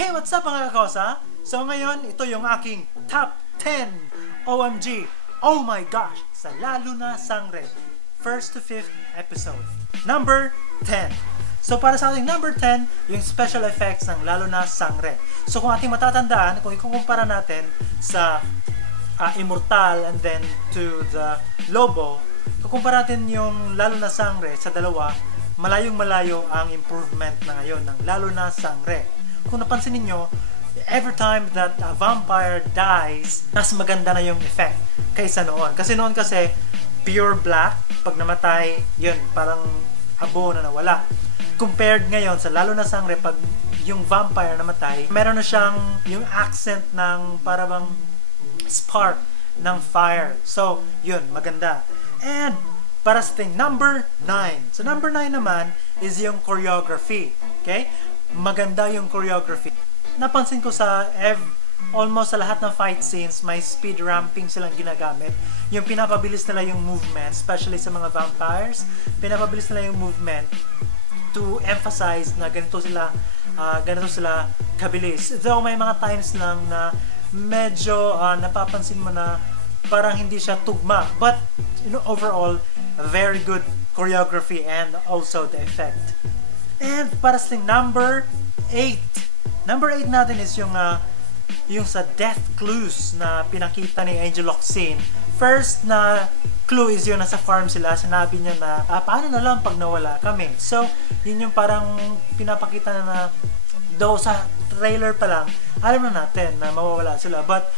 Hey, what's up mga kakosa? So ngayon, ito yung aking top 10 OMG, oh my gosh, sa Lalo Na Sangre, 1st to 5th episode. Number 10. So para sa ating number 10, yung special effects ng Lalo Na Sangre. So kung ating matatandaan, kung ikukumpara natin sa Immortal and then to the Lobo, kukumpara natin yung Lalo Na Sangre sa dalawa, malayong malayo ang improvement na ngayon ng Lalo Na Sangre. Kung napansin niyo, every time that a vampire dies, mas maganda na yung effect kaysa noon. Kasi noon kasi, pure black, pag namatay, yun, parang abo na nawala. Compared ngayon sa Lalo Na Sangre, pag yung vampire namatay, meron na siyang yung accent ng parang spark ng fire. So, yun, maganda. And, para sa ating number 9. So, number 9 naman is yung choreography. Okay? Maganda yung choreography. Napansin ko sa almost sa lahat ng fight scenes, may speed ramping silang ginagamit. Yung pinapabilis nila yung movement, especially sa mga vampires, pinapabilis nila yung movement to emphasize na ganito sila kabilis. Though may mga times lang na medyo napapansin mo na parang hindi siya tugma. But overall, a very good choreography and also the effect. And para sa number 8. Number 8 natin is yung sa death clues na pinakita ni Angel Locsin. First na clue is yung nasa farm sila. Sinabi niya na, paano na lang pag nawala kami? So, yun yung parang pinapakita na though sa trailer pa lang, alam na natin na mawawala sila. But,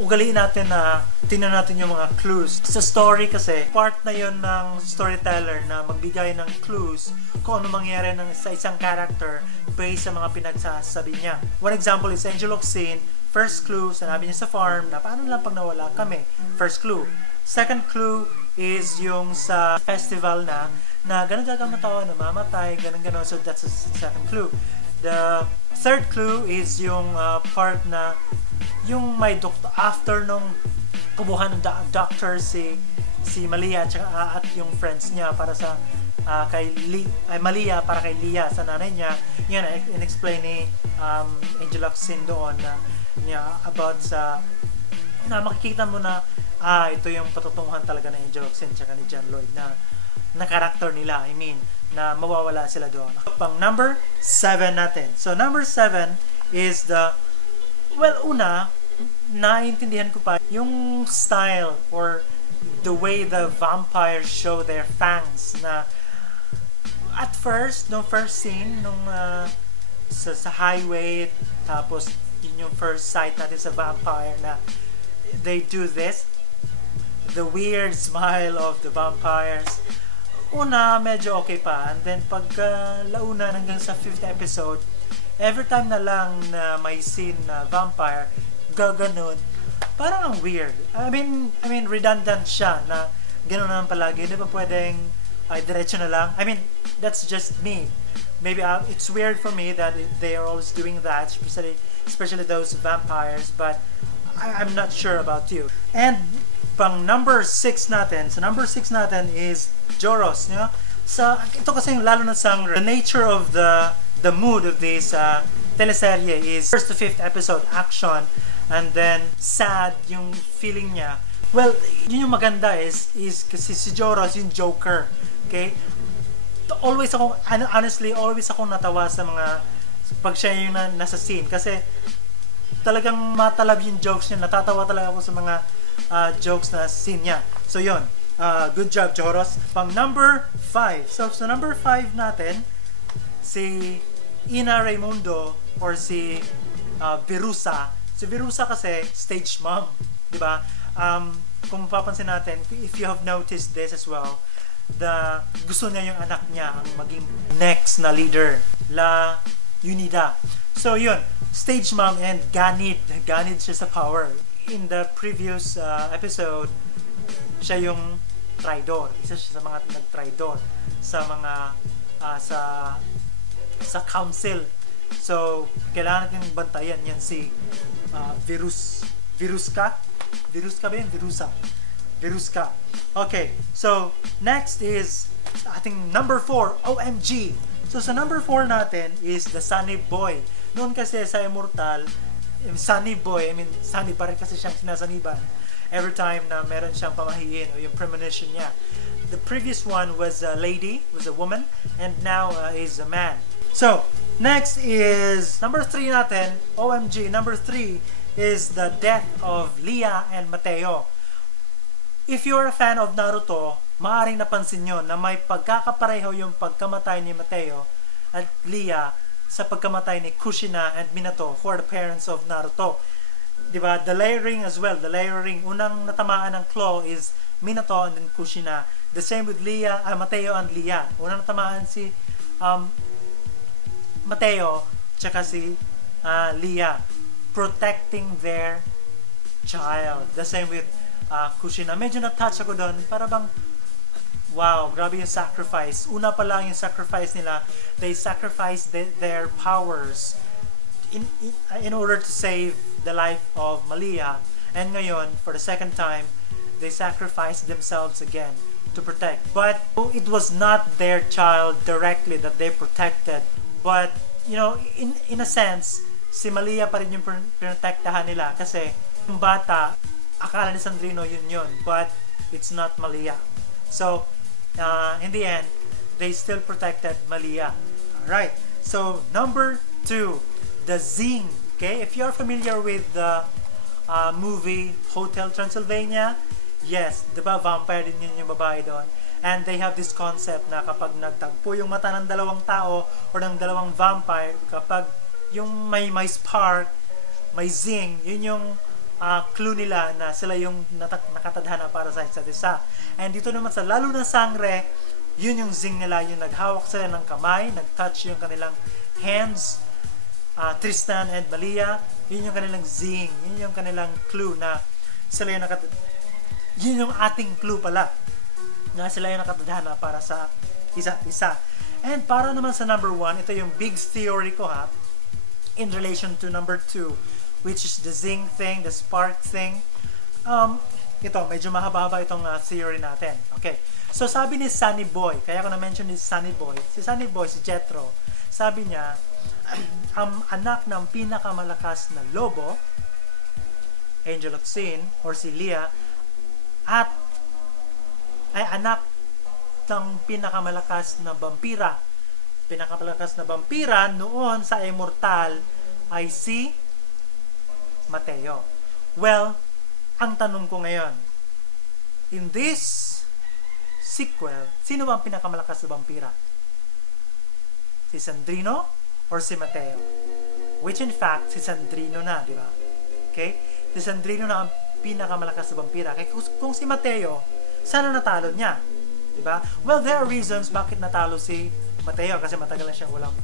ugaliin natin na tingnan natin yung mga clues. Sa story kasi, part na yun ng storyteller na magbigay ng clues kung ano mangyari sa isang character based sa mga pinagsasabi niya. One example is Angel Locsin. First clue, sinabi niya sa farm na paano lang pag nawala kami. First clue. Second clue is yung sa festival na ganun gagawin ng tao, namamatay, ganun. So, that's the second clue. The third clue is yung part na yung may doctor after nung kumuha ng doctor si Malia at yung friends niya para sa Malia para kay Lia sa nanay niya. Yan in-explain ni Angel Locsin doon na about sa na makikita mo na ito yung patutunguhan talaga ng Angel Locsin tsaka ni John Lloyd na character nila. I mean, na mawawala sila doon. Pang number 7 natin. So, number 7 is una, naiintindihan ko pa yung style or the way the vampires show their fangs na at first, nung first scene, sa highway, tapos yun yung first sight natin sa vampire na they do this, the weird smile of the vampires. Una, medyo okay pa. And then, pag launa hanggang sa 5th episode, every time na lang na may scene na vampire, gaganon, parang ang weird. I mean, redundant siya na gano'n naman palagi. Hindi pa pwedeng diretso na lang. I mean, that's just me. Maybe it's weird for me that they are always doing that, especially those vampires, but I'm not sure about you. And pang number 6 natin. So number 6 natin is Joros, ito kasi yung Lalo Na Sangre. The nature of the mood of this teleserye is 1st to 5th episode action and then sad yung feeling niya. Well, yun yung maganda is kasi si Joros yung Joker. Okay? Honestly, always akong natawa sa mga pag siya yung nasa scene kasi talagang matalab yung jokes niya. Natatawa talaga ako sa mga jokes na scene niya. So yun, good job Joros. Pang number 5. So sa number 5 natin, si Ina Raimundo or si Verusa. Si Verusa kasi stage mom, di ba? Kung mapapansin natin, if you have noticed this as well, gusto niya yung anak niya ang maging next na leader, La Unida. So yun, stage mom and ganid siya sa power. In the previous episode, siya yung traidor. Isa siya sa mga nag-traidor sa mga sa council. So, kailangan natin bantayan yan si Veruska ba yun? Veruska. Okay, so next is ating number 4, OMG. So sa number 4 natin is the Sunny Boy. Noon kasi sa Immortal, Sunny Boy, Sunny pa rin kasi siyang sinasaniban every time na meron siyang pamahiin o yung premonition niya. The previous one was a lady, was a woman, and now is a man. So, next is number 3 natin, OMG, number 3 is the death of Leah and Mateo. If you're a fan of Naruto, maaaring napansin nyo na may pagkakapareho yung pagkamatay ni Mateo at Leah sa pagkamatay ni Kushina and Minato, who are the parents of Naruto. Diba? The layering as well. The layering, unang natamaan ng claw is Minato and then Kushina. The same with Leah, Mateo and Leah. Unang natamaan si Mateo tsaka si Leah, protecting their child. The same with Kushina. Medyo na-touch ako doon. Para bang, wow, grabe yung sacrifice. Una pa lang yung sacrifice nila. They sacrificed their powers in order to save the life of Malia. And ngayon, for the second time, they sacrificed themselves again to protect. But it was not their child directly that they protected. But, you know, in a sense, si Malia pa rin yung pinotektahan nila. Kasi yung bata, akala ni Sandrino yun. But it's not Malia. So, in the end, they still protected Malia. Alright, so number 2, the Zing. Okay, if you're familiar with the movie Hotel Transylvania, yes, diba vampire din yun yung babae doon. And they have this concept na kapag nagtagpo yung mata ng dalawang tao or ng dalawang vampire, kapag yung may spark, may zing, yun yung clue nila na sila yung nakatadhana para sa isa't isa. And dito naman sa Lalo na Sangre, yun yung zing nila, yung naghawak sila ng kamay, nag-touch yung kanilang hands. Tristan and Malia, yun yung kanilang zing, yun yung kanilang clue na sila yung yun yung ating clue pala na sila yung nakatadhana para sa isa't isa. And para naman sa number 1, ito yung big theory ko in relation to number 2, which is the zing thing, the spark thing. Ito, medyo mahaba-haba itong theory natin. Okay. So, sabi ni Sunny Boy, kaya ko na-mention ni Sunny Boy, si Jethro, sabi niya, ang anak ng pinakamalakas na lobo, Angel of Sin, or si Leah, at ay anak ng pinakamalakas na vampira. Pinakamalakas na vampira noon sa Immortal ay si Mateo. Well, ang tanong ko ngayon, in this sequel, sino ba ang pinakamalakas na vampira? Si Sandrino or si Mateo? Which in fact, si Sandrino na, di ba? Okay? Si Sandrino na ang pinakamalakas na vampira. Kaya kung si Mateo, sana natalo niya? Di ba? Well, there are reasons bakit natalo si Mateo. Kasi matagal na siyang walang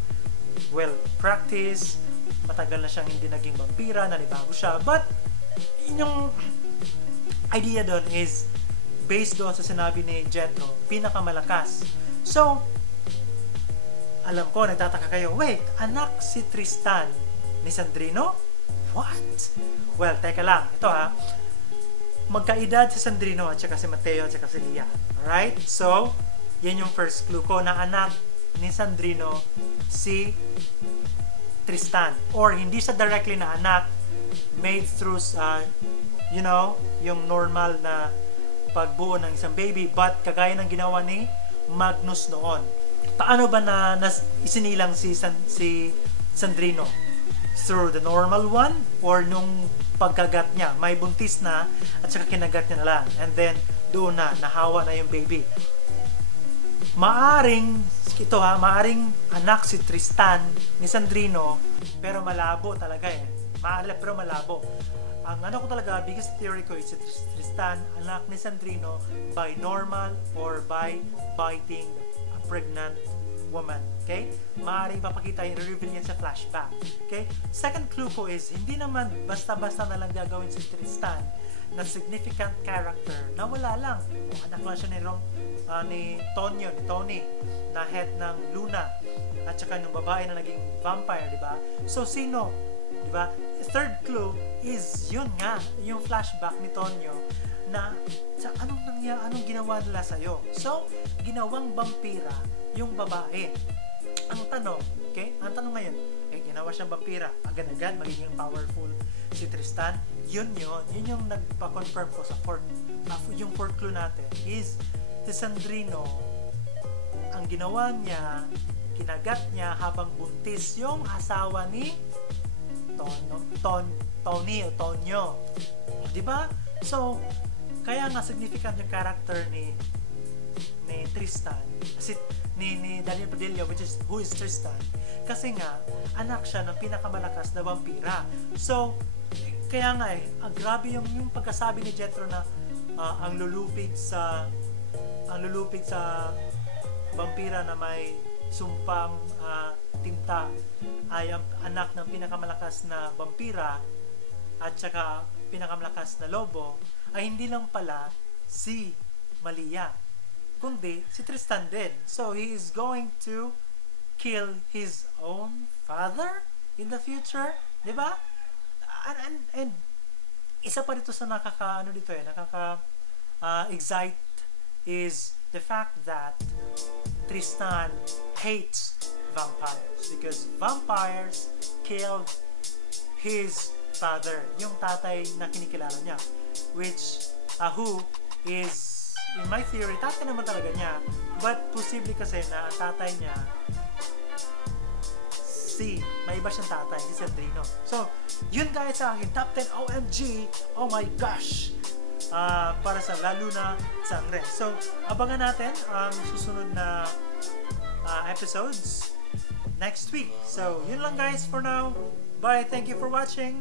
practice, matagal na siyang hindi naging vampira, nanibago siya. But, yung idea doon is based doon sa sinabi ni Jethro, pinakamalakas. So, alam ko, nagtataka kayo, wait, anak si Tristan ni Sandrino? What? Well, teka lang, ito magkaedad si Sandrino at saka si Mateo at saka si Leah. Alright? So, yan yung first clue ko, na anak ni Sandrino si Tristan. Or hindi siya directly na anak, made through, yung normal na pagbuo ng isang baby, but kagaya ng ginawa ni Magnus noon. Paano ba na isinilang si Sandrino? Through the normal one or nung pagkagat niya, may buntis na at saka kinagat niya na lang, and then doon na nahawa na yung baby. Maaring anak si Tristan ni Sandrino, pero malabo talaga pero malabo. Ang ko talaga, biggest theory ko is si Tristan, anak ni Sandrino by normal or by biting a pregnant woman. Okay? Maaaring papakita yung reveal niya sa flashback. Okay? Second clue ko is, hindi naman basta-basta na lang gagawin si Tristan na significant character na wala lang. Anak lang siya ni Tony, na head ng Luna, at saka nung babae na naging vampire, di ba? So, sino? Di ba? Third clue is, yun nga, yung flashback ni Tonyo na anong ginawa nila sa'yo. So, ginawang vampira yung babae. Ang tanong, okay? Ang tanong ngayon, ginawa siyang vampira, agad-agad magiging powerful si Tristan. Yun yung nagpa-confirm ko sa fourth. Yung fourth clue natin is si Sandrino, ang ginawa niya, kinagat niya habang buntis yung asawa ni Tonyo. Di ba? So, kaya nga significant yung character ni Tristan, ni Daniel Padilla, who is Tristan, kasi nga anak siya ng pinakamalakas na vampira. So kaya nga grabe yung pagkasabi ni Jethro na ang lulupig sa vampira na may sumpang tinta ay ang anak ng pinakamalakas na vampira at saka pinakamalakas na lobo, ay hindi lang pala si Malia, kundi si Tristan din. So he is going to kill his own father in the future, di ba? And isa pa dito sa excite is the fact that Tristan hates vampires because vampires killed his father, yung tatay na kinikilala niya, which who is, in my theory, tatay naman talaga niya, but posible kasi na ang tatay niya may iba siyang tatay, si Sandrino. So, yun guys sa akin, top 10 OMG, oh my gosh, para sa La Luna Sangre. So, abangan natin ang susunod na episodes next week. So, yun lang guys for now. Bye, thank you for watching.